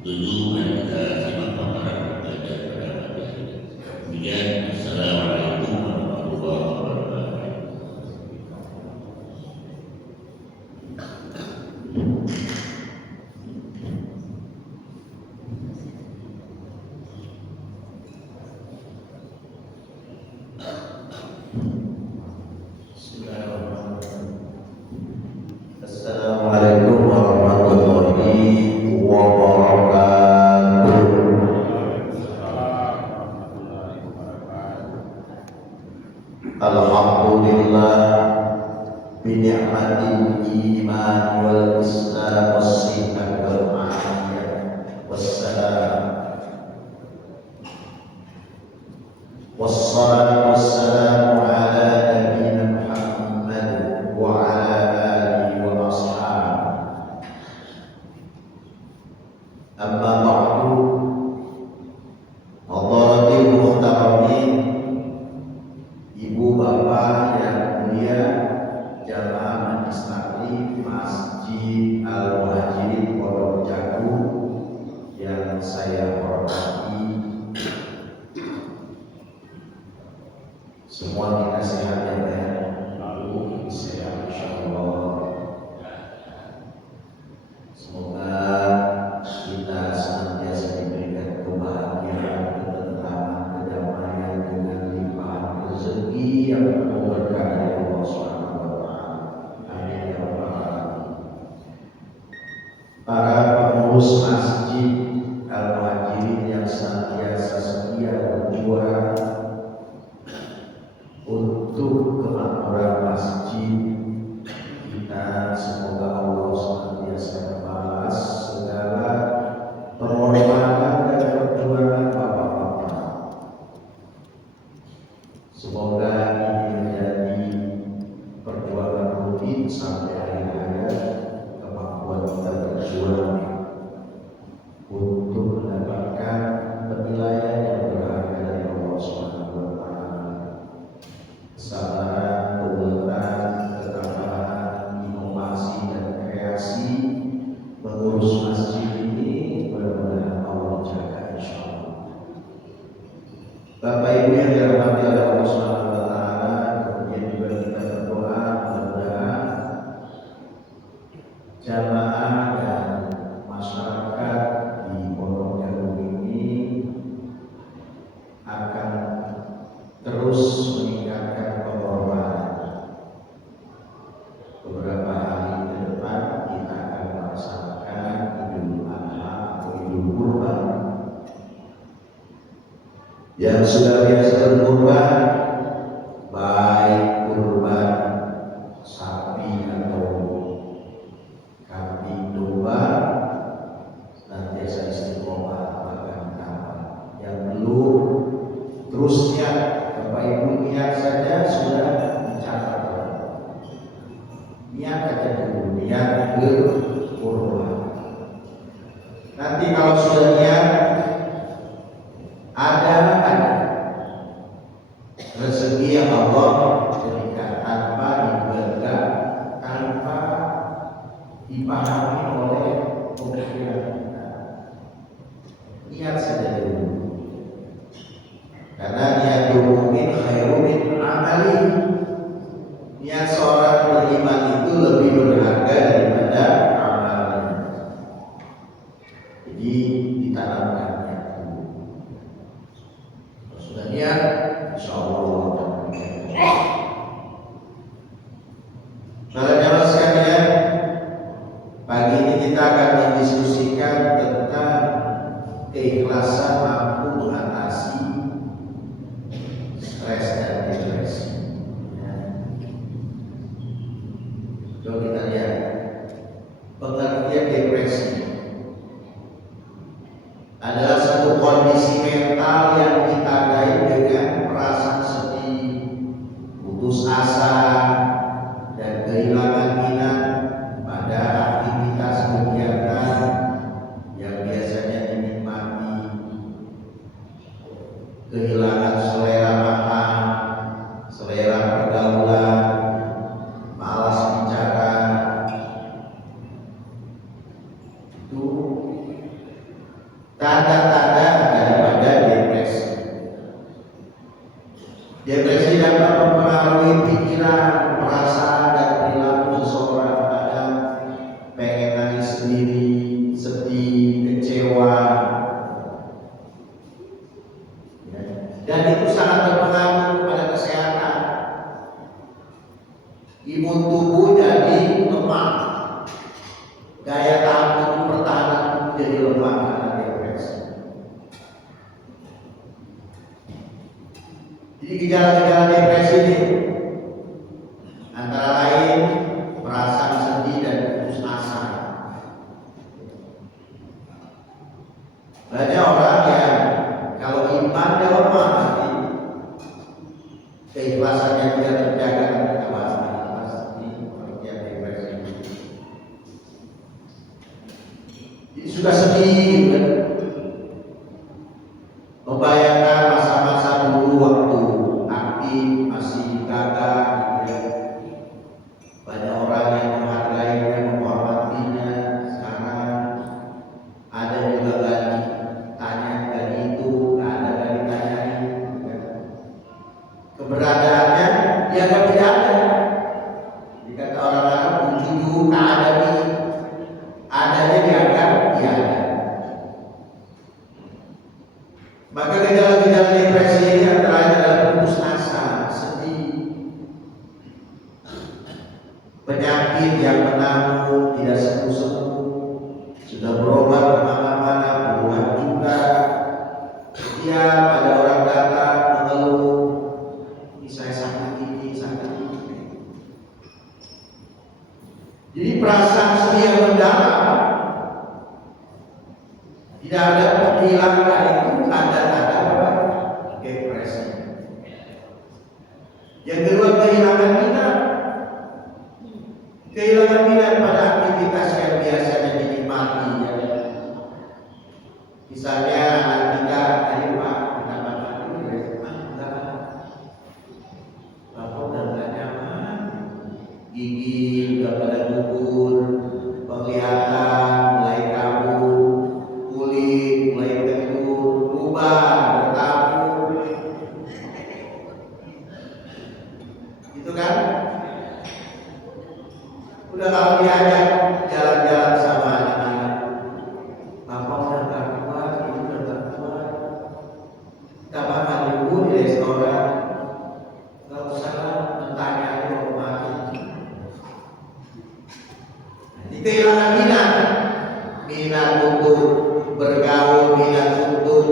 Tujuh mari kita simak paparan belajar pada pagi hari ini. Kemudian, Assalamualaikum warahmatullahi wabarakatuh. Assalamualaikum warahmatullahi wabarakatuh. Alhamdulillah bi ni'matil iman wal islam was sihhat wal afiyah wassalam wassalatu wassalamu ala nabiyyina Muhammad wa ala alihi wa ashabihi. Amma ba'du, hadirin muhtaramin, ibu bapak yang mulia, jamaah majelis taklim Masjid Al-Muhajirin Pondok Jagung yang saya hormati, semua kita sehat ya Pak ya? Lalu sehat insyaallah. Semoga kita senantiasa diberikan kebahagiaan, ketentraman, kedamaian dengan limpahan rezeki yang penuh berkah dari Allah Subhanahu wa taala. Amin ya rabbal alamin. Para pengurus Masjid Al-Muhajirin yang senantiasa setia berjuang untuk kemakmuran masjid kita, semoga Allah senantiasa membalas segala pengorbanan dan perjuangan bapak-bapak. Semoga ini menjadi perjuangan rutin sampai akhir hayat, kemampuan kita berjuang untuk mendapatkan penilaian yang berharga dari Allah Subhanahu wa taala. Kesabaran, keuletan, ketabahan, inovasi dan kreasi mengurus masjid ini mudah-mudahan Allah jaga insyaallah. Bapak Ibu yang dirahmati oleh Allah Subhanahu wa taala, kemudian juga kita berdoa mudah-mudahan jamaah dan masyarakat di Pondok Jagung ini akan terus meningkatkan pengorbanan. Beberapa hari ke depan kita akan melaksanakan Idul Adha atau Idul Kurban. Yang sudah biasa berkurban, baik kurban sapi atau kambing domba, senantiasa istiqomah bahkan tambah. Yang belum, terus niat, Bapak Ibu niat saja sudah mencatat. Niat aja dulu, niat berkurban. Nanti kalau sudah niat, ada rezeki yang Allah berikan tanpa diduga, tanpa dipahami oleh pemikiran kita. Niat saja dulu. Karena niatul mu'min khairun min amali. Niat seorang beriman itu lebih berharga daripada amalnya. Jadi ditanamkan niat dulu. Kalau sudah niat, insyaallah Allah akan memberikan. Saudara-saudara sekalian, pagi ini kita akan mendiskusikan tentang keikhlasan mampu mengatasi stres dan depresi. Coba kita lihat pengertian depresi adalah satu kondisi mental yang ditandai dengan perasaan sedih, putus asa, dan kehilangan minat pada aktivitas kegiatan yang biasanya dinikmati, kehilangan selera makan, selera pergaulan, malas bicara. Itu tanda-tanda daripada depresi. Depresi dapat mempengaruhi pikiran, perasaan, dan perilaku seseorang. Kadang pengen nangis sendiri, sedih, kecewa, ya. Dan itu sangat berpengaruh pada kesehatan. Imun tubuh jadi lemah, daya tahan tubuh, pertahanan tubuh jadi lemah karena depresi. Jadi gejala-gejala depresi ini antara lain perasaan sedih dan putus asa. Banyak orang yang kalau imannya lemah, nanti keikhlasannya tidak terjaga, mereka pasti pengertian depresi. Jadi sudah sedih, kan? Membayangkan masa-masa dulu waktu aktif masih gagah, gitu ya. Banyak orang yang menghargainya, menghormatinya. Sekarang ada juga ganti tanya ganti itu, nggak ada ganti tanyain, gitu ya. Keberadaannya dianggap tidak ada. Dikata orang Arab, wujudu ka'adami, adanya dianggap tiada. Maka gejala-gejala depresi ini antara lain adalah putus asa, sedih, penyakit yang menanggung tidak sembuh-sembuh, sudah berobat kemana-mana, puluhan juga. Setiap ada orang datang mengeluh, ini saya sakit ini, sakit ini. Jadi perasaan sedih yang mendalam, tidak ada penghilangkan, itu tanda-tanda depresi. Yang kedua, kehilangan minat. Kehilangan minat pada aktivitas yang biasanya dinikmati, ya. Misalnya anak kita, ayo Pak, kita makan dulu ya. Enggak, Bapak udah gak nyaman, gigi udah pada gugur, penglihatan mulai kabur, kulit mulai kendur, ubah, bertabur, gitu kan? Udah kalau diajak jalan-jalan sama anak-anak, Bapak udah gak kuat, ibu udah gak kuat, kita makan dulu di restoran, gak usah bertanya mau kemana. Jadi kehilangan minat untuk bergaul, minat untuk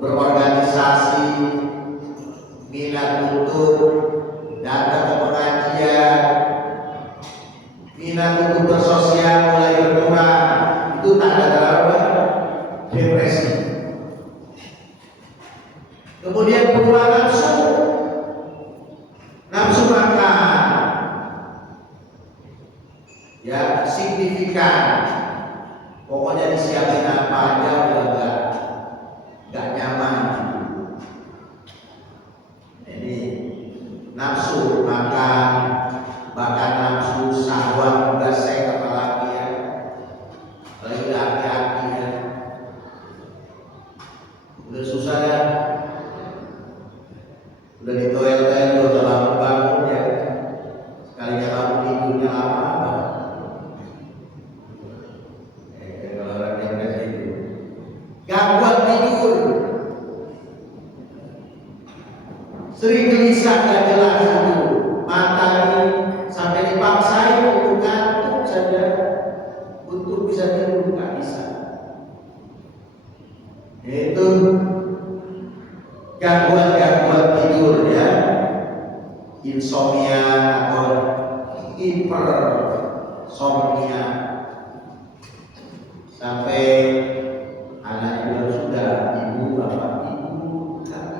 berorganisasi, minat untuk datang ke pengajian, minat untuk bersosial mulai berkurang. Itu tanda-tanda depresi. Kemudian penurunan nafsu makan, ya, signifikan. Pokoknya disiapin apa aja udah gak nyaman. Ini nafsu makan, bahkan nafsu syahwat udah seks, apalagi ya, apalagi laki-laki ya, udah susah ya, udah di toilet udah bangun ya, sekalinya bangun tidurnya lama banget. Kalau orang depresi itu gangguan tidur, sering gelisah gak jelas itu, mata ini sampai dipaksain untuk ngantuk saja, untuk bisa tidur nggak bisa. Itu gangguan tidur, ya, insomnia atau hipersomnia, sampai anaknya bilang sudah ibu nggak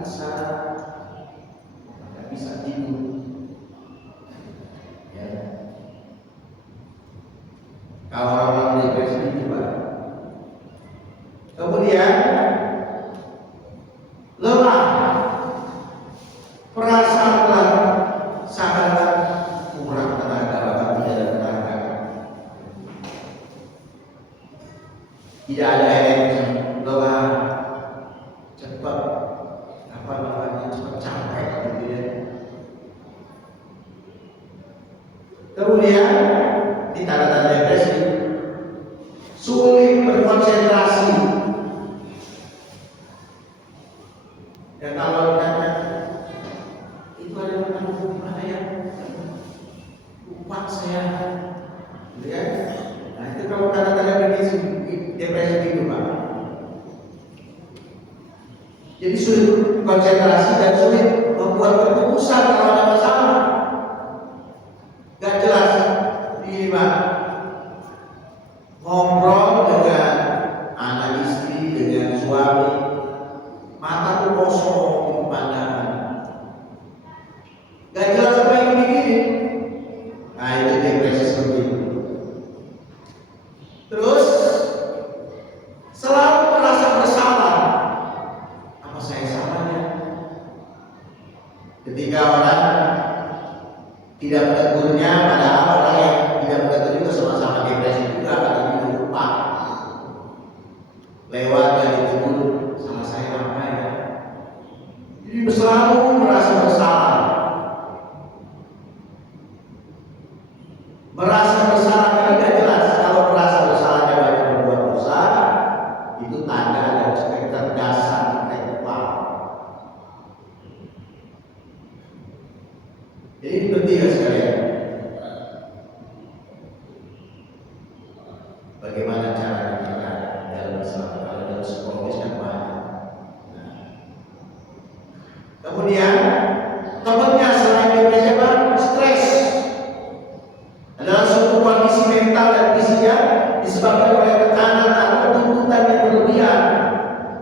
bisa tidur, ya. Kalau orang depresi juga. Kemudian lelah, perasaan lelah, sadar kurang tenaga, bahkan tidak ada tenaga, tidak ada energi, lelah, Jadi sulit konsentrasi dan sulit membuat keputusan kalau ada masalah. Gak jelas. Ini Pak, ngobrol dengan anak istri, dengan suami, mata tuh kosong di pandangan. Gak jelas apa yang dipikirin. Nah itu depresi seperti itu. Terus selalu merasa bersalah. Apa saya salahnya? Ketika orang tidak menegurnya, padahal orang yang tidak menegur juga sama-sama depresi juga, karena dia lupa. Lewat dan ditegur, salah saya apa ya? Jadi selalu merasa bersalah. Merasa bersalah ini tidak jelas. Kalau merasa bersalahnya banyak berbuat dosa, itu tanda ada kecerdasan intelektual. Jadi ini penting ya sekalian. Bagaimana cara kita dalam masalah kalau dalam psikologis kan banyak. Nah. Kemudian temannya selain depresi apa? Stres. Adalah suatu kondisi mental dan fisiknya disebabkan oleh tekanan atau tuntutan yang berlebihan,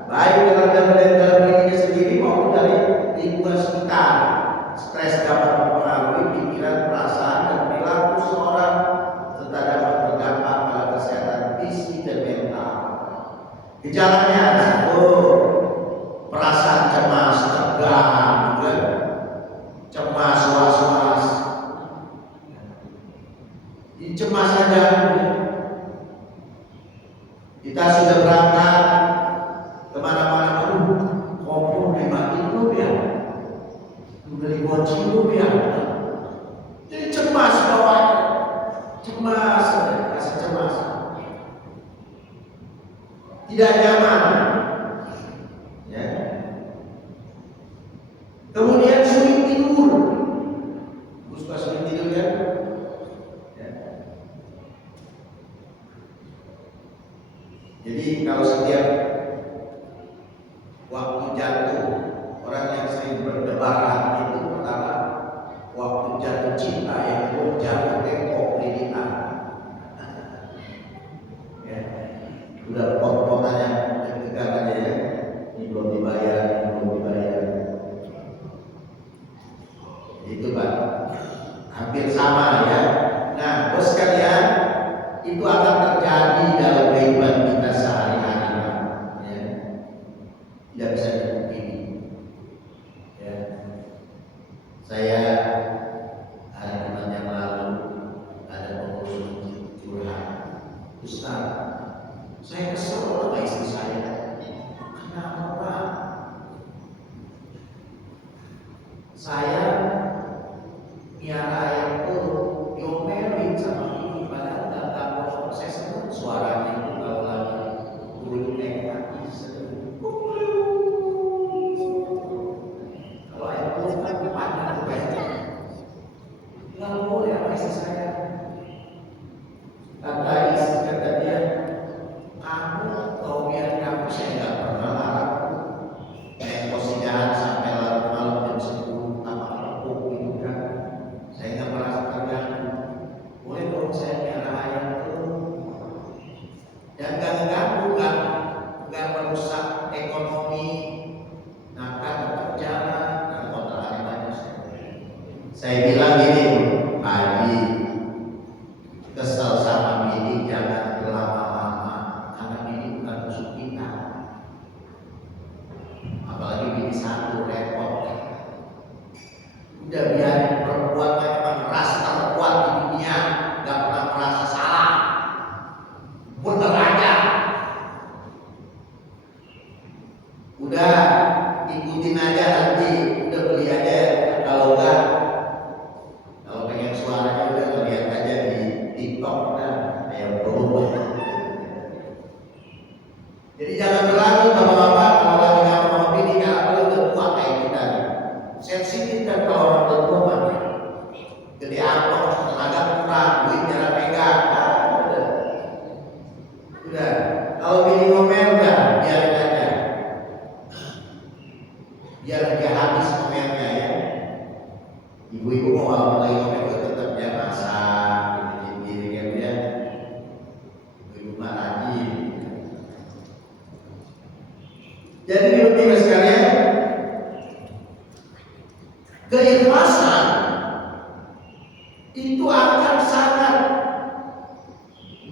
baik dalam dirinya sendiri maupun dari lingkungan sekitar. Stres dapat mempengaruhi pikiran, perasaan, dan perilaku seorang serta dapat berdampak pada kesehatan fisik dan mental. Gejalanya satu, perasaan cemas, tegang, cemas, was-was. Cemas saja. Kita sudah berangkat kemana-mana, kompor dimatiin dulu ya, beli kunci dulu ya. Jadi cemas bawahnya, cemas, rasa cemas, tidak nyaman. Ya. Kemudian sulit tidur, suka sulit tidur kan? Jadi kalau setiap waktu jatuh, orang yang sering berdebar hati itu pertama waktu jatuh cinta, yang jatuh tempo lilitan. Ya, udah pot-potannya, deg-degannya ya, ini belum dibayar, ini belum dibayar. Itu Pak, hampir sama ya. Nah, bos sekalian, itu akan terjadi dalam kehidupan kita sehari-hari, ya. Tidak bisa dipungkiri. Ya. Saya hari Jumat yang lalu ada pengurus curhat, Ustaz, saya kesel sama istri saya. Kenapa Pak? Saya miara ayam tuh diomelin sama ini, padahal nggak tahu. Saya sebut suaranya itu kalau lagi turun naik kaki sedang. Kalau ayam tuh kan panas tuh kayaknya. Nggak boleh apa istri saya. Kata dia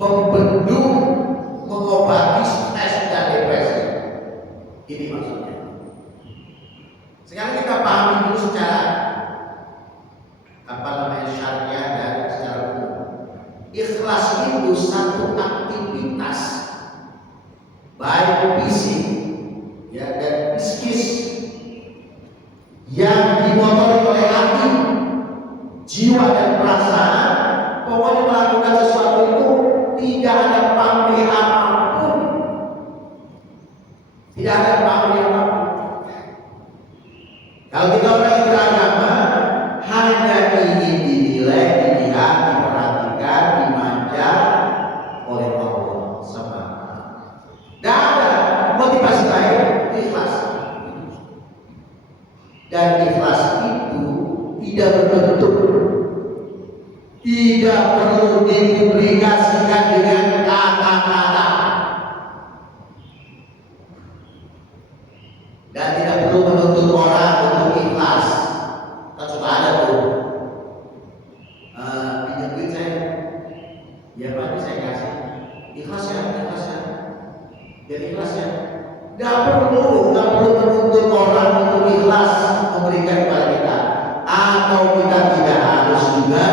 pembendung, mengobati stres dan depresi. Ini maksudnya. Sekarang kita pahami dulu secara syariah dan secara umum. Ikhlas itu satu aktivitas baik fisik ya dan psikis yang dimotori oleh hati, jiwa dan perasaan. Pokoknya melakukan sesuatu itu tidak ada pamrih apapun, tidak ada pamrih apapun. Kalau kita orang yang beragama hanya ingin dinilai, dilihat, diperhatikan, dimanja oleh Allah semata. Dan ada motivasi lain, ikhlas. Dan ikhlas itu tidak berbentuk, tidak perlu dipublikasikan dengan kata-kata, dan tidak perlu menuntut orang untuk ikhlas. Kan suka ada tuh, pinjam duit saya, ya Pak, saya kasih, ikhlas ya, jadi ikhlas ya. Tidak perlu menuntut orang untuk ikhlas memberikan kepada kita, atau kita tidak harus juga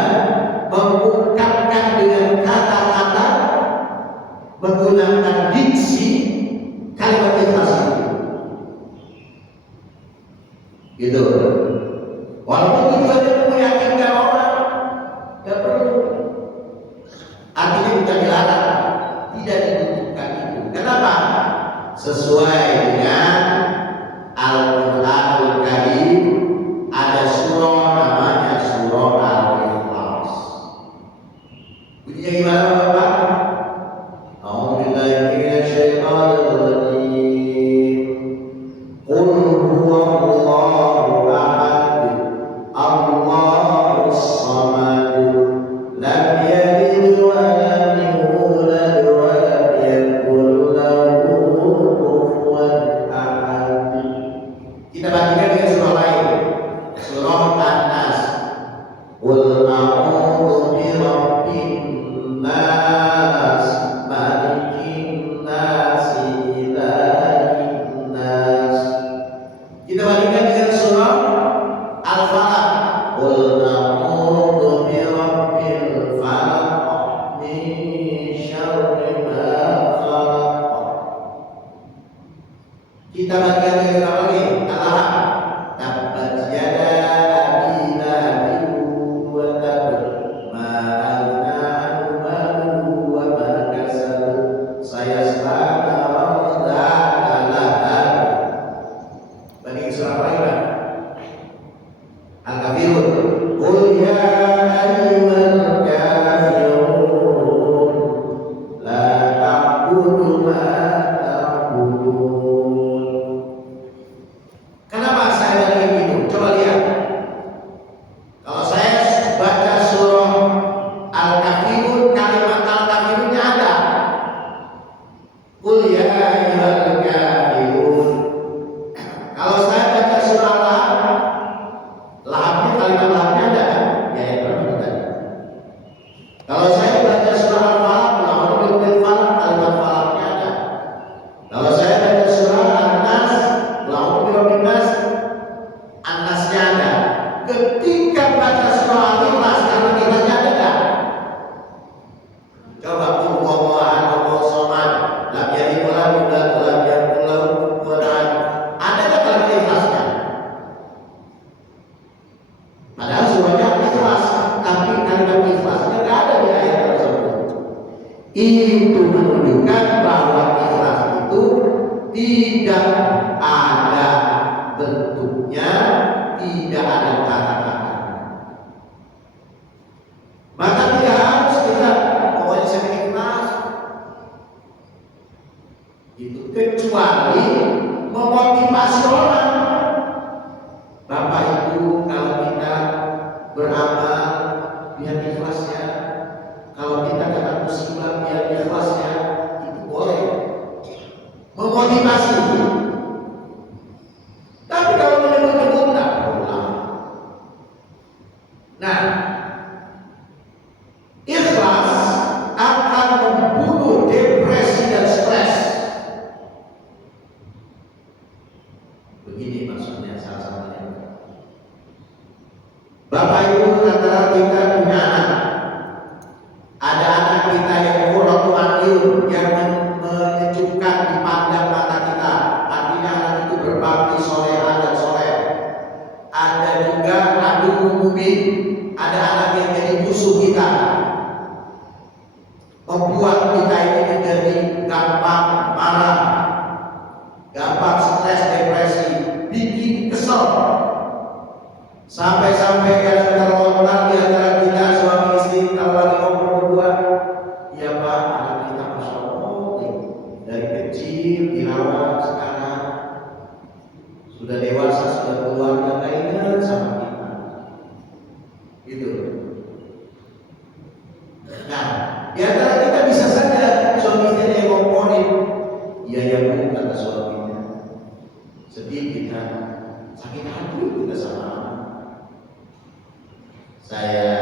mengungkapkan dengan kata-kata, menggunakan diksi kalimat ikhlas itu. Gitu. Walaupun tujuannya meyakinkan orang, tidak perlu. Artinya bukan dilarang, tidak dibutuhkan itu. Kenapa? Sesuai dengan Al-Quranul Karim, ada surah namanya surah Al-Ikhlas. Bunyinya gimana Bapak? A'udzubillahi minasyaitonir rajim. Qul huwallahu ahad, Allahus samad, lam yalid wa lam yulad wa lam yakul lahu kufuwan ahad. Kita bandingkan dengan surah lain, surah An-Nas. Qul a'udzu birabbin nas, malikin nas, ilahin nas. Kita bandingkan dengan surah Al-Falaq. Qul a'udzu birabbil falaq, min syarri ma khalaq. Kita bandingkan dengan surah lagi Al-Ahqaf. Tabbat yada abi lahabin wa tab, ma aghna anhu maluhu wa ma kasab, sayasla naran dzata lahab. Banding surah apa lagi? Al-Kafirun. Qul ya ayyuhal kafirun, la ta'budu ma ta'budun. Kenapa saya bandingin gitu? Coba lihat. Kalau saya baca surah Al-Kafirun, kalimat Al-Kafirunnya ada. Qul ya ayyuhal kafirun. Kalau saya baca surah Lahab, Lahabnya kalimat Lahabnya ada kan? Ya itu tadi. Kalau saya baca surah Al-Falaq, a'udzu birabbil falaq, kalimat falaqnya ada. Kalau saya baca surah An-Nas, a'udzu birabbin nas, An-Nasnya ada. Ketika baca surah Al-Ikhlas, kalimat Ikhlasnya ada kan? Coba qul huwallahu ahad, Allahus samad, lam yalid wa lam yulad wa lam yakul lahu kufuwan ahad. Ada nggak kalimat Ikhlasnya? Padahal semuanya ikhlas, tapi kalimat ikhlasnya nggak ada di ayat tersebut. Itu menunjukkan bahwa ikhlas itu tidak ada bentuknya, tidak ada kata-kata. Maka tidak harus kita pokoknya saya ikhlas. Itu kecuali memotivasi orang. Bapak Ibu, kalau kita beramal biar ikhlasnya, kalau kita kena musibah biar ikhlasnya, itu boleh memotivasi. Tapi kalau menyebut-nyebut tak pulang, membuat kita ini menjadi gampang marah, gampang stres, depresi, bikin kesel, sampai-sampai kadang terlontar di antara kita suami istri kalau lagi ngobrol berdua, ya Pak, anak kita Masya Allah dari kecil dirawat, sekarang sudah dewasa, sudah keluarga, gak ingat sama kita gitu. Nah, di antara kita bisa saja suami istri yang ngomongin, iya ya Bu, kata suaminya, sedih kita, sakit hati kita sama anak. Saya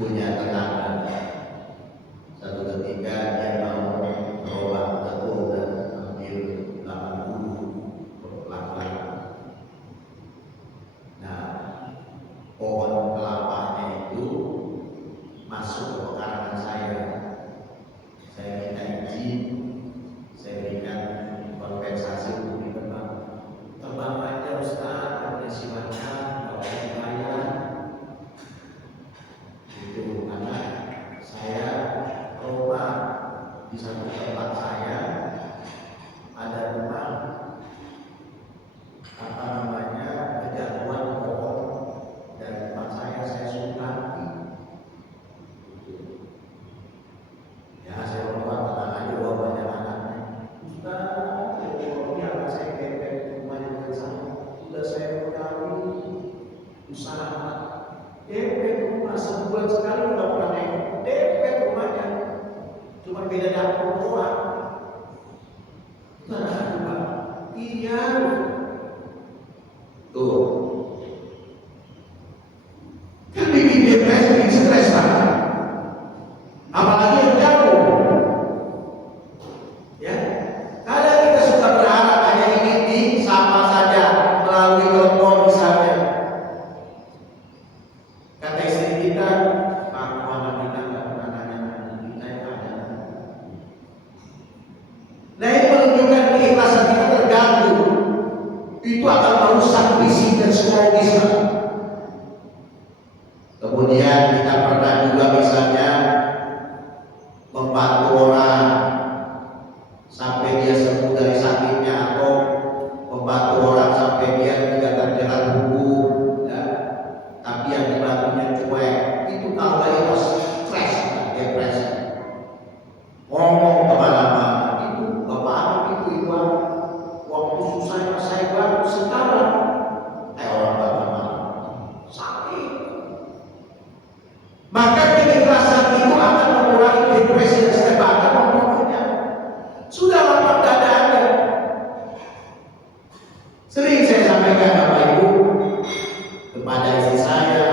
punya tetangga, satu ketika dia mau berobat betul dan ambil 80 laki-laki. Nah, pohon kelapanya itu masuk ke pekarangan saya. Saya minta izin, saya berikan kompensasi untuk ditebang. Tebang aja Ustaz, karena sifatnya kalau dibayar itu karena saya rumah di satu tempat saya ada rumah apa namanya kejatuhan pohon dan tempat saya suka. Ya saya rumah tenang aja, bawa banyak anaknya. Ustaz, ya anak saya kepet rumahnya dengan saya. Sudah saya kali usaha DP rumah sebulan sekali udah pernah nengok DP rumahnya, cuma beda dapur doang. Nah, iya tuh kan bikin depresi, bikin stres lah, apalagi yang jauh ya. Kadang kita suka berharap hanya ingin disapa saja melalui telepon misalnya. Kata istri kita, Pak, anak kita nggak pernah nanya kita yang ada. Nah, ini menunjukkan keikhlasan kita terganggu. Itu akan merusak fisik dan psikologis. Kemudian kita pernah juga misalnya membantu orang sampai dia sembuh dari sakitnya, atau membantu orang sampai dia tidak terjerat hukum, ya. Tapi yang dibantunya cuek, itu kalau itu stres, depresi, ngomong kemana-mana, itu bapak itu waktu susah saya bantu, sekarang orang bapak sakit. Maka keikhlasan itu akan mengurangi depresi dan stres, bahkan membunuhnya. Sudah lapar dadaannya. Sering saya sampaikan Bapak Ibu kepada istri saya,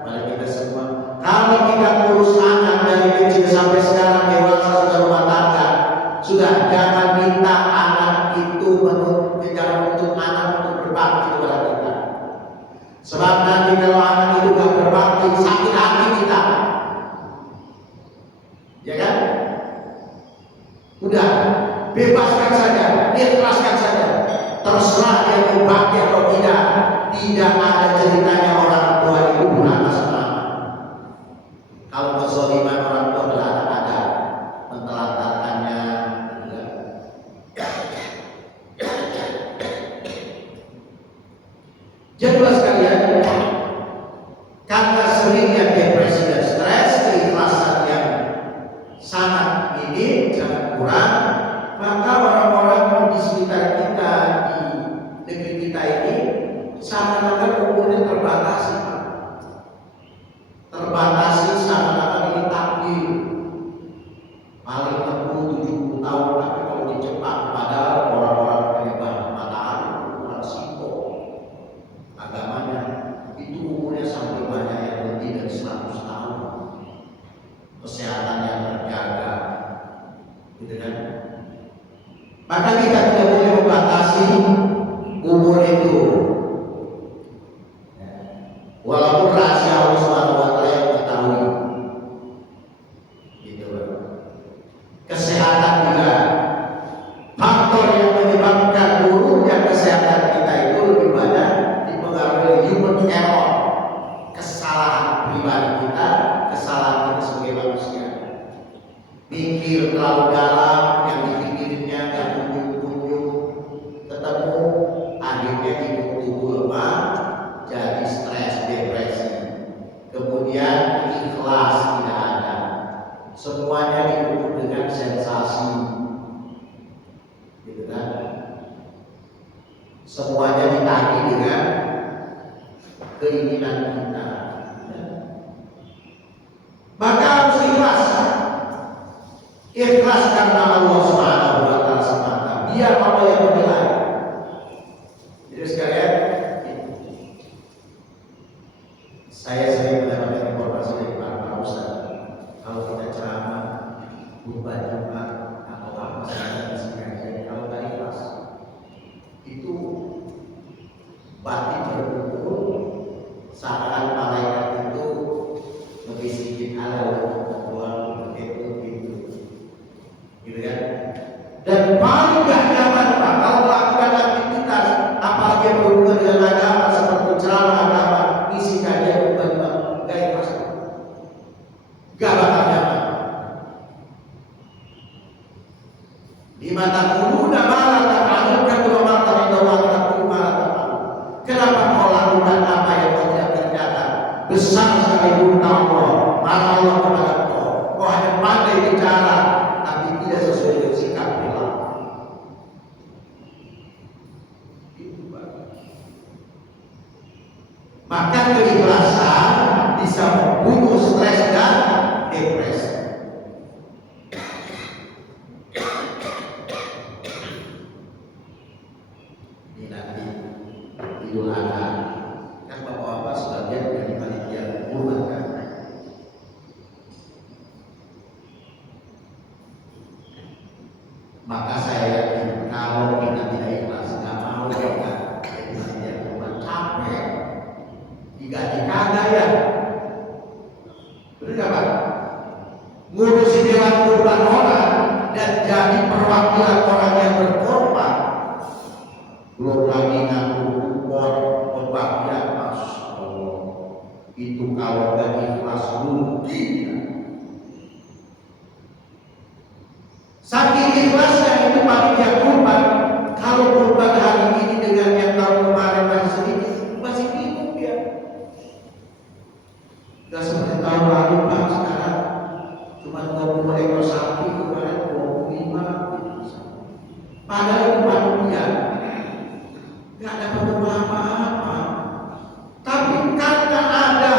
kepada kita semua, kalau kita ngurus anak dari kecil sampai sekarang dewasa sudah rumah tangga, sudah jangan minta anak itu jangan untuk anak untuk berbakti kepada kita. Sebab nanti kalau anak itu gak berbakti, sakit hati kita, ya kan? Udah, bebaskan saja, ikhlaskan saja, terserah dia mau bakti atau tidak. Tidak ada ceritanya orang tua itu durhaka sama anak. Kalau kezaliman orang tua pada anak ada, mentelantarkannya, jelas sekalian, karena seringnya depresi dan stres, keikhlasan yang sangat minim, jangan kurang, maka orang-orang di sekitar kita, di negeri kita ini seakan-akan umurnya terbatasi, seakan-akan ini takdir paling 60-70 tahun, tapi kalau di Jepang padahal orang-orang hebat matahari kurang sibuk agamanya itu umurnya sampai banyak yang lebih dari 100 tahun, kesehatannya terjaga, gitu kan? Maka kita tidak boleh membatasi umur itu, walaupun rahasia Allah SWT yang mengetahui, gitu. Kesehatan juga faktor yang menyebabkan buruknya kesehatan kita itu lebih banyak dipengaruhi human error, kesalahan pribadi kita, kesalahan kita sebagai manusia. mikir terlalu dalam, yang dipikirinnya gak kunjung-kunjung ketemu, akhirnya tubuh lemah, jadi stres, depresi. Kemudian ikhlas tidak ada, semuanya diukur dengan sensasi, gitu kan? Semuanya ditagih dengan keinginan kita. Maka harus ikhlas. Ikhlas karena Allah Subhanahu wa taala semata. Biar apa yang menilai. Jadi sekalian, saya sering mendapatkan informasi dari para ustaz. Kalau kita ceramah, khutbah Jumat atau apa saja isinya, kalau nggak ikhlas, itu batin berkumpul, saat malaikat itu membisikin halal keluar begitu, gitu kan? Dan paling gak nyaman Pak kalau melakukan aktivitas apalagi yang berhubungan dengan agama seperti ceramah agama, isi kajian gak ikhlas, gak bakal nyaman. Di mata guru malah tak anukan dua mata itu mata guru malah tak malu. Kenapa kau lakukan apa yang kau tidak kerjakan? Besar sekali hutang Allah, marah Allah kepada kau. Kau hanya pandai bicara, tapi tidak sesuai dengan sikap perilaku. Itu Pak. Maka keikhlasan bisa membunuh stres dan depresi. Ini nanti Idul Adha kan bapak-bapak sebagian dari panitia kurban kan. Maka saya yakin kalau kita tidak ikhlas, nggak mau kita jadi panitia kurban, capek, digaji kagak ya, benar nggak Pak? Ngurusi dewan kurban orang dan jadi perwakilan orang yang berkorban, belum lagi ngatur kupon pembagian, Masya Allah, itu kalau nggak ikhlas rugi. Saking ikhlasnya itu panitia kurban, kalau kurban hari ini dengan yang tahun kemarin masih sedikit, masih bingung dia. Gak seperti tahun lalu Pak, sekarang cuma 20 ekor sapi, kemarin 25. Padahal itu manusia, gak ada apa-apa. Tapi karena ada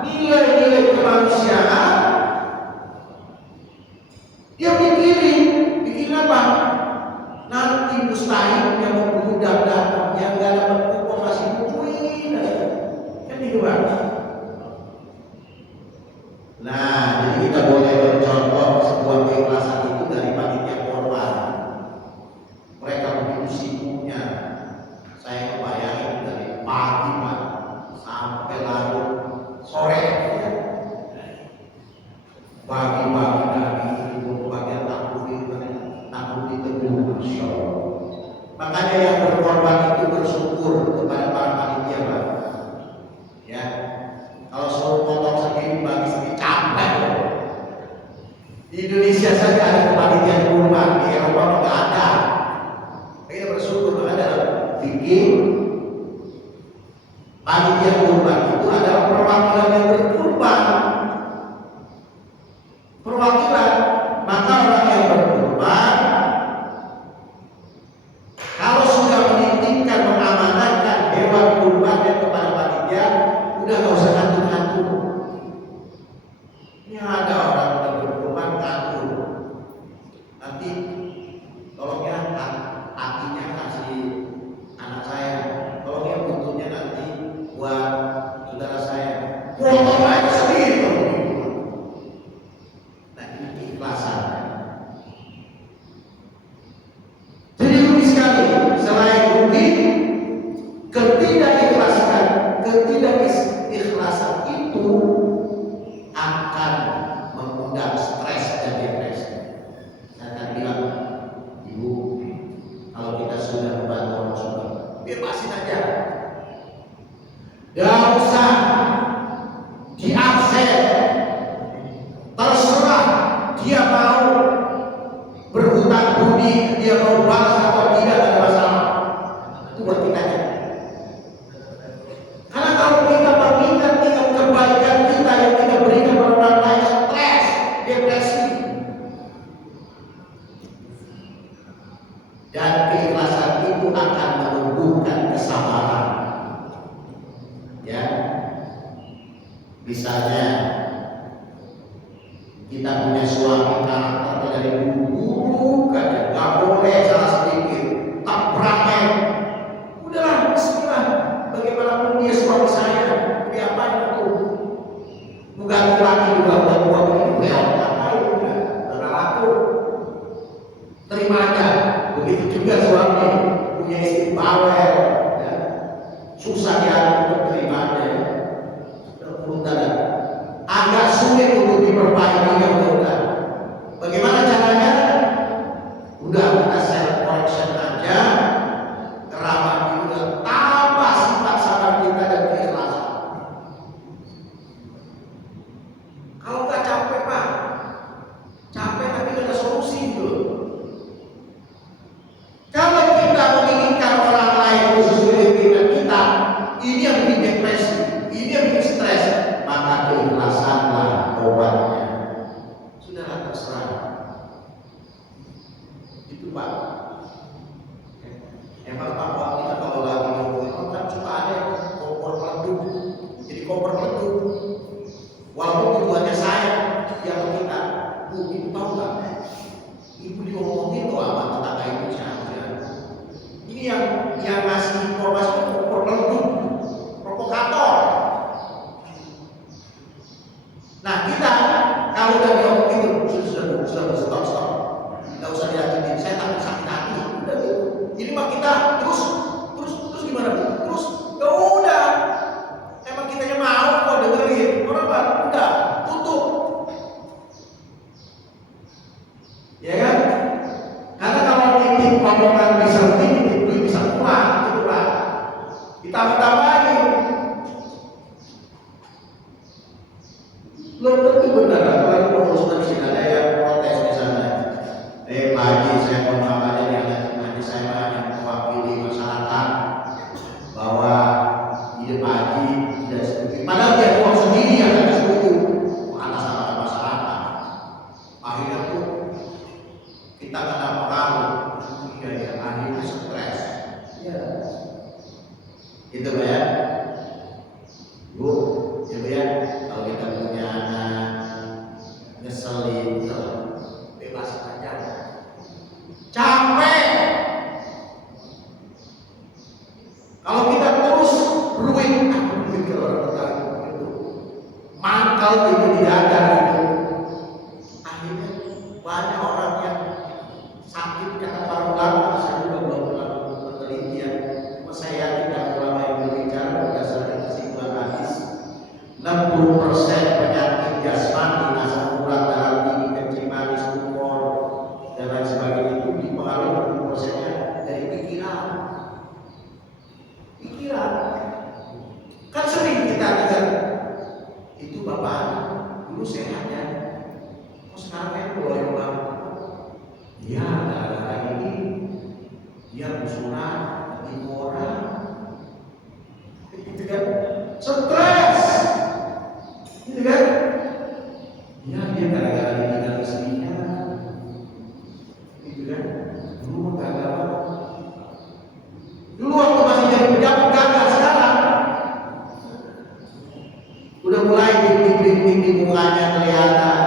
nilai-nilai kemanusiaan, dia bikin apa? Nanti mustahil yang membudak datang, yang gak dapat kupon masih bukuin, kan itu Pak. Nah, jadi kita boleh mencontoh sebuah keikhlasan itu dari panitia korban. Mereka begitu sibuknya, saya kebayangin dari pagi Pak sampai larut sore, pagi-pagi dari itu bagian takut diteguh, Masya Allah. Makanya yang berkorban itu bersyukur kepada para panitia Pak. Ya, kalau suruh potong sendiri bagi sendiri capek. Di Indonesia saja ada kepanitiaan kurban, di Eropa nggak ada. Kita bersyukur ada bikin panitia kurban itu adalah perwakilan yang berkurban. Perwakilan, maka orang yang berkurban kalau sudah menitipkan, mengamanatkan hewan kurbannya kepada panitia, udah nggak usah ngatur-ngatur. Ini ada orang yang berkurban ngatur, nanti tolongnya hatinya kasih anak saya, tolongnya butuhnya nanti buat saudara saya, potong aja sendiri. Nah ini keikhlasan. Jadi rugi sekali. Selain rugi, ketidakikhlasan itu akan mengundang stres dan depresi. Saya akan bilang, Ibu, kalau kita sudah membantu orang sudah, bebasin aja. Gak usah diakses, terserah dia mau dia mau balas atau tidak ada masalah. Itu buat kita aja. Karena kalau kita mengingat kebaikan kita yang kita berikan kepada orang lain, stres, depresi, dan keikhlasan itu akan menumbuhkan kesabaran. Ya, misalnya kita punya suami karakternya dari buruk aja, nggak boleh salah sedikit, tak beramai. Udahlah, bismillah. Bagaimanapun dia suami saya, dia apa itu? Bukan laki juga udah buat ini, ya ngapain udah, karena laku. Terima aja. Begitu juga suami punya istri bawel, ya. Susah ya untuk terima aja. Udah, agak sulit untuk diperbaiki ya udah. Bagaimana caranya? Udah kita self correction aja. Keramat juga tambah sifat sabar kita dan keikhlasan. Kalau nggak capek Pak, capek tapi nggak ada solusi gitu. Kalau kita menginginkan orang lain khusus dengan kita, ini yang bikin depresi, ini yang bikin stres, maka keikhlasanlah obatnya. Sudah terserah. Itu Pak. Emang Pak kita kalau lagi ngomong kan cuma ada kompor meledup, jadi kompor meledup. Walaupun tujuannya saya yang kita, Bu, ibu tahu nggak? Ibu diomongin tuh sama tetangga ibu saja. Ini yang ngasih informasi itu kompor meledup, provokator. Nah kita kalau udah diomongin sudah stop, nggak usah dilanjutin. Saya takut sakit hati. Udah gitu. Ini mah kita terus gimana Bu? Terus ya udah. Emang kitanya mau kok dengerin orang Pak? Udah tutup. Ya kan? Karena kalau titik omongan bisa titik duit bisa pulang, gitu lah. Ditambah-tambahin. Belum tentu benar. Kalau sudah di sini ada yang protes di sana. Pak Haji, saya mau maaf aja nih, nanti saya hanya mewakili masyarakat bahwa ide Pak Haji tidak setuju. Padahal dia uang sendiri yang tidak setuju atas nama masyarakat. Akhirnya tuh kita kena pengaruh. Iya, akhirnya stres. Ya. Itu Pak ya. Bu, coba ya, kalau kita punya anak ngeselin, bebas aja. Capek. Kalau kita terus ruwet, kalau orang berkata itu, mangkal itu tidak ada itu. Akhirnya banyak orang yang sakit kata para ulama. Saya juga belum melakukan penelitian, cuma saya yakin dan ulama yang berbicara berdasarkan kesimpulan hadis, 60% penyakit jasmani, asam urat, darah tinggi, kencing manis, tumor dan lain sebagainya itu dipengaruhi 60%-nya dari pikiran. Kan sering kita dengar itu bapak dulu sehat ya, kok sekarang kayak loyo banget. Iya, gara-gara ini dia musuhan, tipu orang, gitu kan, stres, gitu kan. Ya dia gara-gara ditinggal istrinya, gitu kan. Dulu gagal banget. Dulu waktu masih jadi pejabat gagal, sekarang udah mulai bintik-bintik di mukanya kelihatan,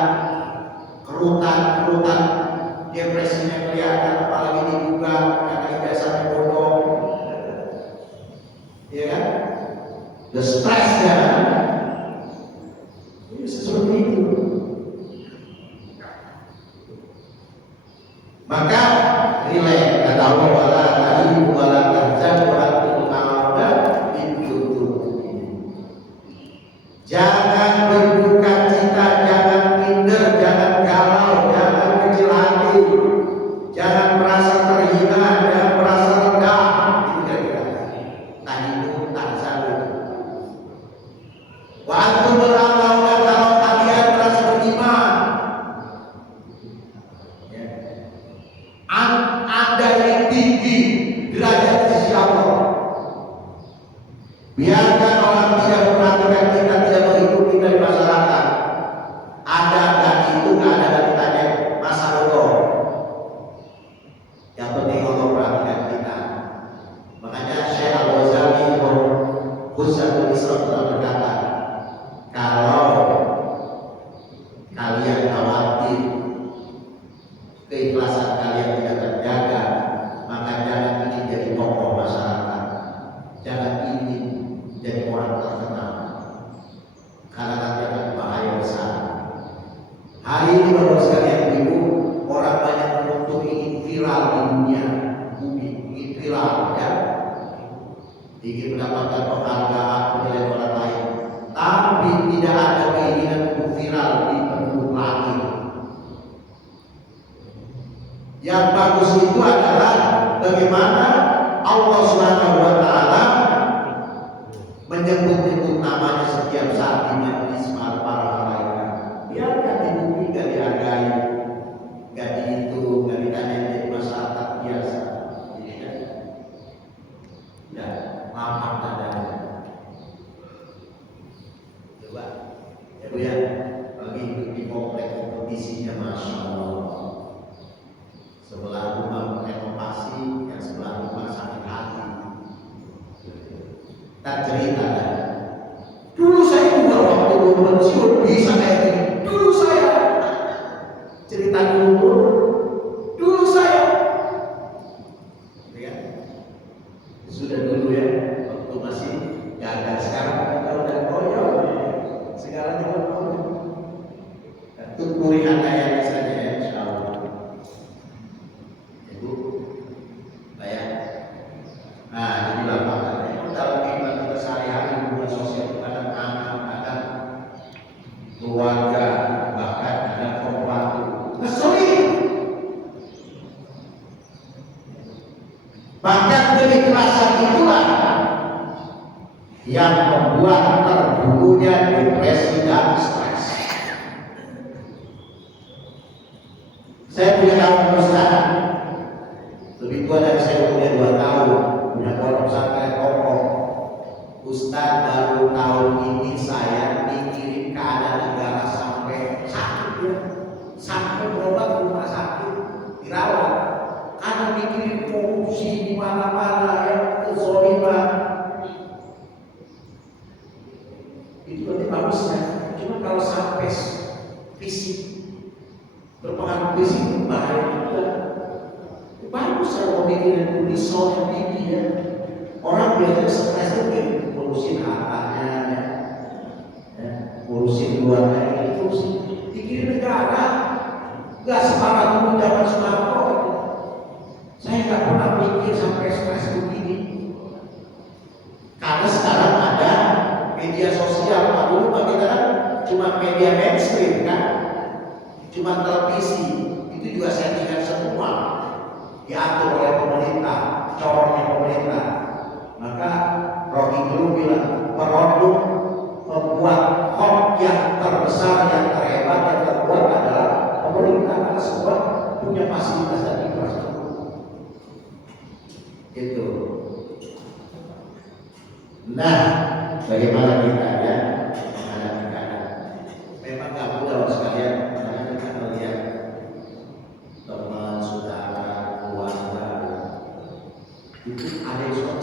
kerutan, depresinya kelihatan, apalagi dibuka karena ijazahnya bodong, ya kan? The stress ya, ini seperti itu. Maka relax, kata Allah, wala tahinu wala tahzanu wa antum a'launa itu. Jangan berduka cita, jangan minder, jangan galau, jangan kecil hati, jangan merasa terhina, jangan merasa rendah. Itu kira-kira. Tahinu tahzanu. Wa antum a'launa, kalau kalian merasa beriman. Ya. ingin mendapatkan penghargaan, penilaian orang lain, tapi tidak ada keinginan untuk viral di penduduk langit. Yang bagus itu adalah bagaimana Allah Subhanahu wa Ta'ala menyebut-nyebut namanya setiap saat di majlis para malaikat. Biarkan dipuji, gak dihargai, gak dihitung, gak ditanya jadi masyarakat biasa. Ya, lapang dadanya. Coba, ya Bu ya, bagi di komplek kompetisinya Masya Allah. Sebelah rumah renovasi, yang sebelah rumah sakit hati. Tak cerita. Dulu saya juga waktu pensiun bisa kayak gini. Dulu saya cerita dulu saya. Ya, sudah dulu ya, waktu masih gagal. Sekarang kita udah koyok. Sekarang jangan koyok. Tukuri andaian saja ya, insya Allah. Ibu, bayar. Nah, ini lapangan. Dalam kehidupan kita sehari-hari, hubungan sosial kadang-kadang keluarga, bahkan ada pembantu ngeselin. Bahkan keikhlasan itulah yang membuat terbunuhnya depresi dan stres. Saya punya kawan ustaz lebih tua dari saya, punya 2 tahun, punya pondok pesantren kokoh. Ustaz, baru tahun ini saya mikirin keadaan negara sampai sakit ya, sampai berobat di rumah sakit, dirawat, karena mikirin korupsi di mana-mana ya, kezaliman. Itu nanti bagusnya, cuma kalau sampai fisik berpengaruh fisik itu bahaya juga. Bagus kalau pemikiran tulisan yang tinggi ya. Orang biasanya stres itu ngurusin hartanya ya, ngurusin keluarga, ngurusin pikirin negara. Gak separah dulu zaman Soeharto. Saya gak pernah mikir sampai stres begini. Karena sekarang ada media sosial. Dulu kita kan cuma media mainstream kan, cuma televisi. Itu juga settingan semua, diatur oleh pemerintah, corongnya pemerintah. Maka Rocky Gerung bilang, produk membuat hoax yang terbesar, yang terhebat, yang terkuat adalah pemerintah, karena semua punya fasilitas dan infrastruktur. Gitu. Nah, bagaimana kita ya menghadapi keadaan? Memang gak mudah sekalian, karena kita melihat teman, saudara, keluarga itu ada yang suka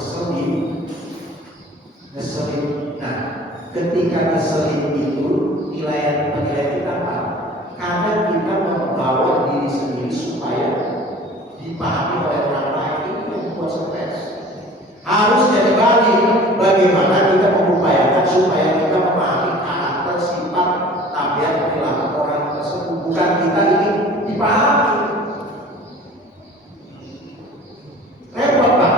ngeselin. Nah, ketika ngeselin itu penilaian kita apa? Kadang kita membawa diri sendiri supaya dipahami oleh orang lain, itu yang membuat stres. Harus jadi balik, bagaimana kita mengupayakan supaya kita memahami karakter, sifat, tabiat, perilaku orang tersebut. Bukan kita ingin dipahami. Repot Pak.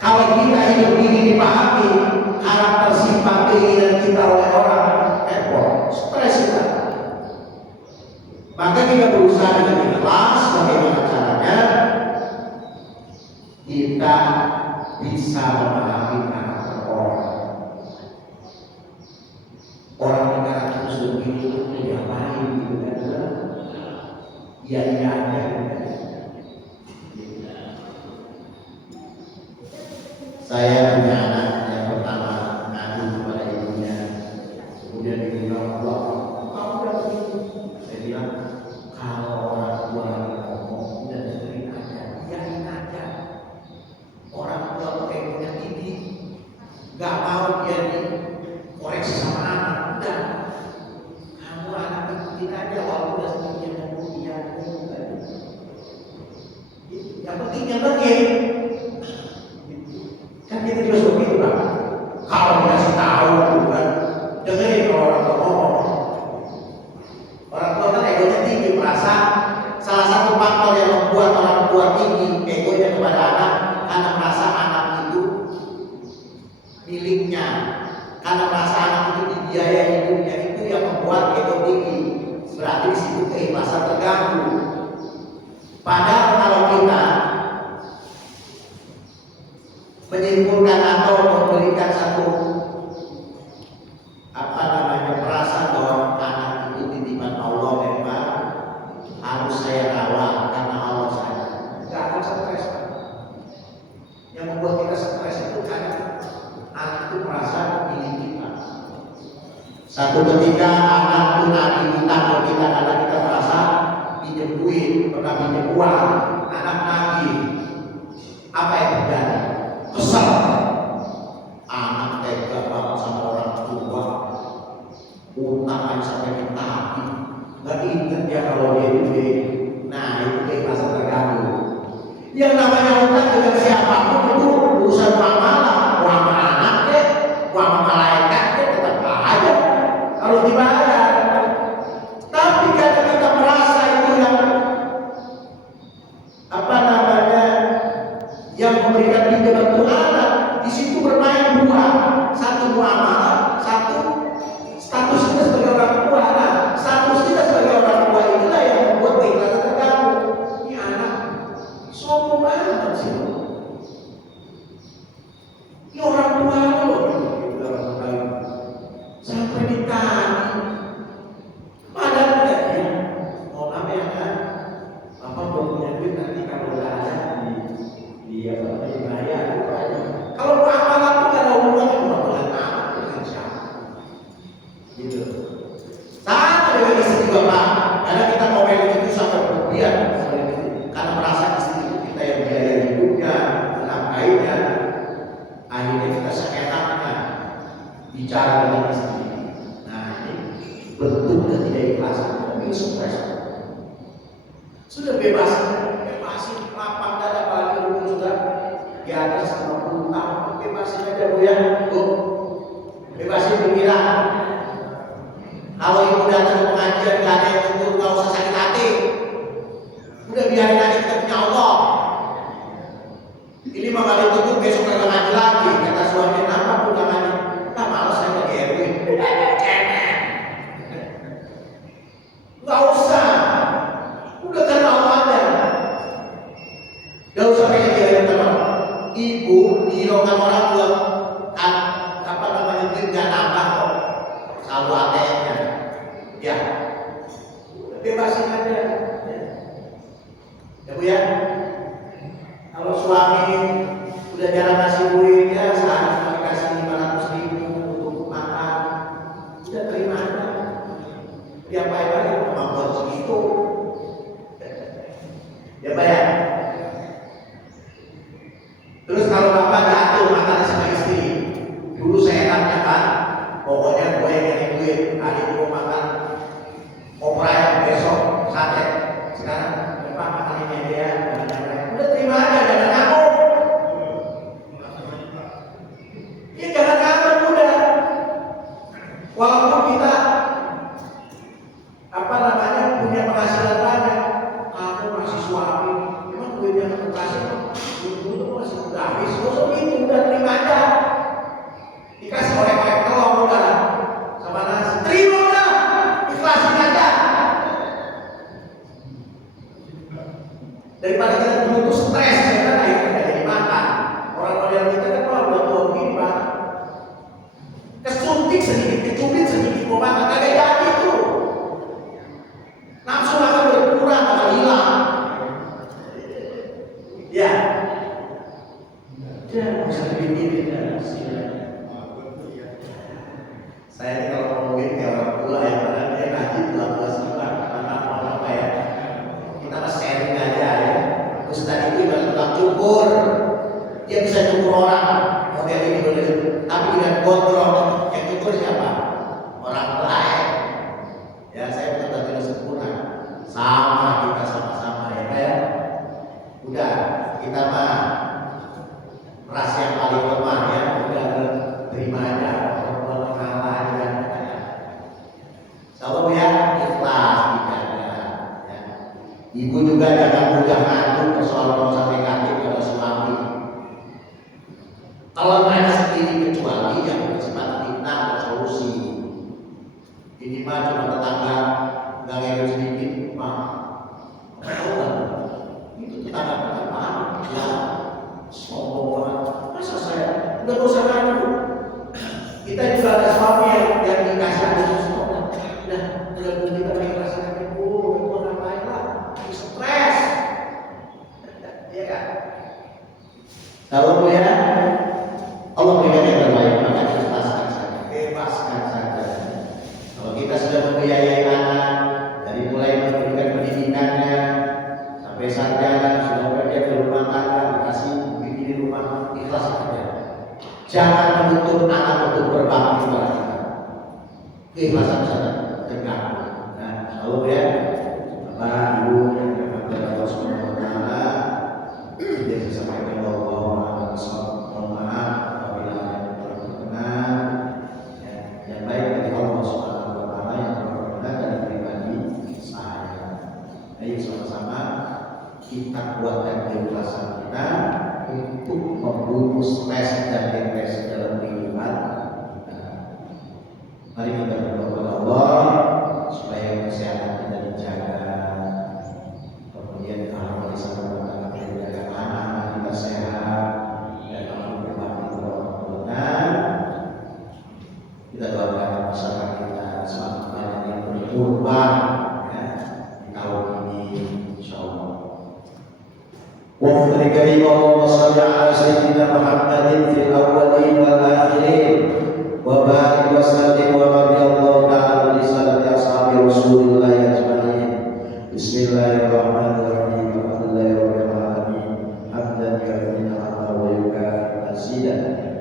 Kalau kita hidup ingin dipahami karakter, sifat, keinginan kita oleh orang, repot, stres kita. Maka kita berusaha dengan ikhlas. Bagaimana caranya kita bisa memahami karakter orang. Orang yang karakter sudah begitu, yang lain gitu kan? Iya aja. Saya punya anak yang pertama ngadu kepada ibunya, kemudian dibilang, kamu udah begini. Saya bilang, kalau orang tua ngomong, udah dengerin aja, biarin aja. Orang tua pakai punya tinggi, nggak mau dia dikoreksi sama anak, udah. Kamu anak ikutin aja, walaupun udah sedikit yang kemudian. Yang penting yang penting. Kan kita juga seperti itu Pak. Kalau dikasih tahu kan, dengerin kalau orang tua ngomong. Orang tua kan egonya tinggi, merasa salah satu faktor yang membuat orang tua tinggi egonya kepada anak, karena merasa anak itu harus saya rawat karena Allah saya. Nggak akan stres. Yang membuat kita stres itu karena anak itu merasa milik kita. Satu ketika anak itu nagih utang ke kita karena kita merasa pinjam duit, pernah pinjam uang, anak nagih. Apa yang terjadi? Kesal. Anak tega banget sama orang tua. Utang aja sampai ditagih. Nggak ingat ya kalau dia itu. Nah itu keikhlasan terganggu. Yang namanya utang dengan siapapun itu urusan muamalah, muamalah anak deh, muamalah malaikat deh, tetap aja kalau dibayar. Tapi karena kita merasa itu yang apa namanya yang memberikan pinjaman itu anak, di situ bermain dua, satu muamalah, satu status kita sebagai orang tua. Nah, status kita sebagai orang tua itulah yang membuat keikhlasan terganggu. Ini anak sombong banget sih. Ini orang tua loh, sampai ditanya. Padahal enggak ya, mau apa ya kan? Apa punya duit nanti kalau udah ada di apa dibayar itu aja. Kalau muamalah itu ada hubungan dengan anak dengan siapa? Gitu. Sama dengan istri juga Pak. Karena kita ngomel itu sampai berlebihan, karena merasa istri itu kita yang biaya hidupnya, menafkahinya. Akhirnya kita seenaknya bicara dengan istri. Nah ini bentuk dan tidak ikhlasan, tapi stres. Sudah bebasin lapang dada, apalagi umur sudah di atas 50 tahun, bebasin aja Bu ya, Bu. Bebasin pikiran. Kalau ibu datang ke pengajian gak ada yang tunggu, gak usah sakit hati. Udah biarin aja, kita punya Allah. Ini mah kali tunggu besok kagak ngaji lagi. Kata suami, kenapa aku gak ngaji? Tak malas saya pakai Erwin. Gak usah. Udah kan Allah ada. Gak usah pakai biaya teman. Ibu dihiraukan orang tua, apa namanya duit gak nambah kok. Saldo ATM-nya. Ya. Bebasin aja. Ya Bu ya. Kalau suami udah jarang ngasih duit ya, sehari cuma dikasih 500.000 untuk makan, udah terima aja. Dia bayar kemampuan segitu. Ya bayar. Terus kalau bapak jatuh makan sama istri, dulu saya enaknya kan, pokoknya gue yang nyari duit, hari ini mau makan opera yang besok sate. Sekarang bapak makan ini aja ya, udah terima aja, jangan ngamuk. Ya jangan ngamuk udah. Walaupun kita apa namanya punya penghasilan banyak, kamu masih suami, emang duit yang kamu kasih dulu masih udah habis, kosong itu udah terima aja. Dikasih oleh-oleh telur udah sama nasi, terima udah, ikhlasin aja. Daripada kita dulu stres, ya kan akhirnya nggak jadi makan. Orang model kita kan kalau udah tua begini Pak, kesuntik sedikit, kecubit sedikit mau makan, kagak jadi tuh. Nafsu makan berkurang atau hilang. Ya. Ya, bisa dipikirin ya. Saya ini kalau ngomongin kayak orang tua ya, padahal dia ngaji tua sekitar, karena apa ya? Kita mah sharing aja ya. Ustaz itu ibarat tukang cukur, dia bisa cukur orang, model ini model itu, tapi dengan gondrong. Yang cukur siapa? Orang lain. Ya saya bukan tidak sempurna, sama kita sama-sama ya kan? Udah kita mah ras yang paling lemah ya, udah terima aja, orang mengalah aja. Sahabat ya, ikhlas dijaga. Ya. Ibu juga jangan mudah ngantuk persoalan negatif pada suami. Kalau ada sendiri kecuali yang bersifat fitnah atau solusi. Ini mah cuma tetangga nggak ngeri sedikit, mah. Itu tetangga pertama, ya sombong banget. Masa saya udah bosan aja. Kita juga ada suami yang dikasih ada sesuatu. Nah, kalau kita mengikhlaskan ibu, ngapain lah? Jangan menuntut anak untuk berbakti kepada kita. Keikhlasan saja tegak. Nah, selalu ya, Bapak Ibu yang dirahmati Allah Subhanahu wa taala, kita sampaikan bahwa mohon maaf apabila ada yang berkenan ya, yang baik dari Allah Subhanahu wa taala yang berkenan dari pribadi saya. Ayo sama-sama kita kuatkan keikhlasan kita untuk membunuh stres dan depresi dalam kehidupan kita. Mari kita berdoa kepada Allah supaya kesehatan kita dijaga. Kemudian kalau bisa kita menjaga anak-anak kita sehat dan kalau berbakti kepada orang tua. Kita doakan masyarakat kita semakin banyak yang berkorban ya, di tahun ini, insyaallah. وفق الكريم اللهم صل على سيدنا محمد في الاولين والاخرين وبارك وسلم ورضي الله تعالى عن رسالة اصحاب رسول الله اجمعين. بسم الله الرحمن الرحيم. الحمد لله رب العالمين حمدا يكفي نعمه ويكافئ مزيدا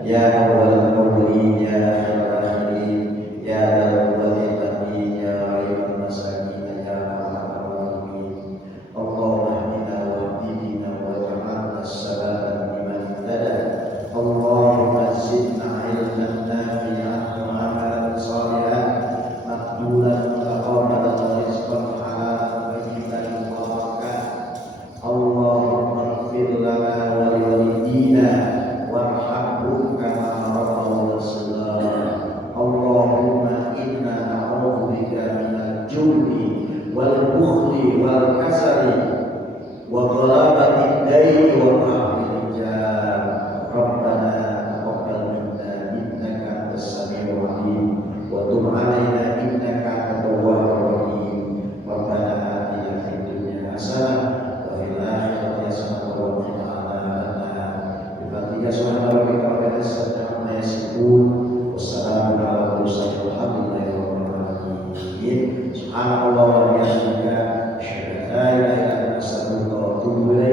يا اول الاولين يا اخر الاخرين يا ذا القوه المتين يا رحيم المساكين يا ارحم الراحمين. اللهم اهدنا واهدنا واجعلنا السبب لمن اهتدى. اللهم زدنا علما نافعا وعملا صالحا مقبولا متقبلا ورزقا حلالا طيبا مباركا. اللهم اغفر لنا ولوالدينا وارحمهم كما ربونا صغارا. اللهم انا نعوذ بك من الجبن والبخل والكسل وغلبة الدين وقهر الرجال. ربنا تقبل منا انك انت السميع العليم وتب علينا انك انت التواب الرحيم. ربنا اتنا في الدنيا حسنه وفي الاخره حسنه وقنا عذاب النار. بفضلك سبحان ربك رب العزه عما يصفون والسلام على المرسلين والحمد لله رب العالمين. سبحان الله وبحمده أشهد أن لا إله إلا أنت أستغفرك وأتوب إليك.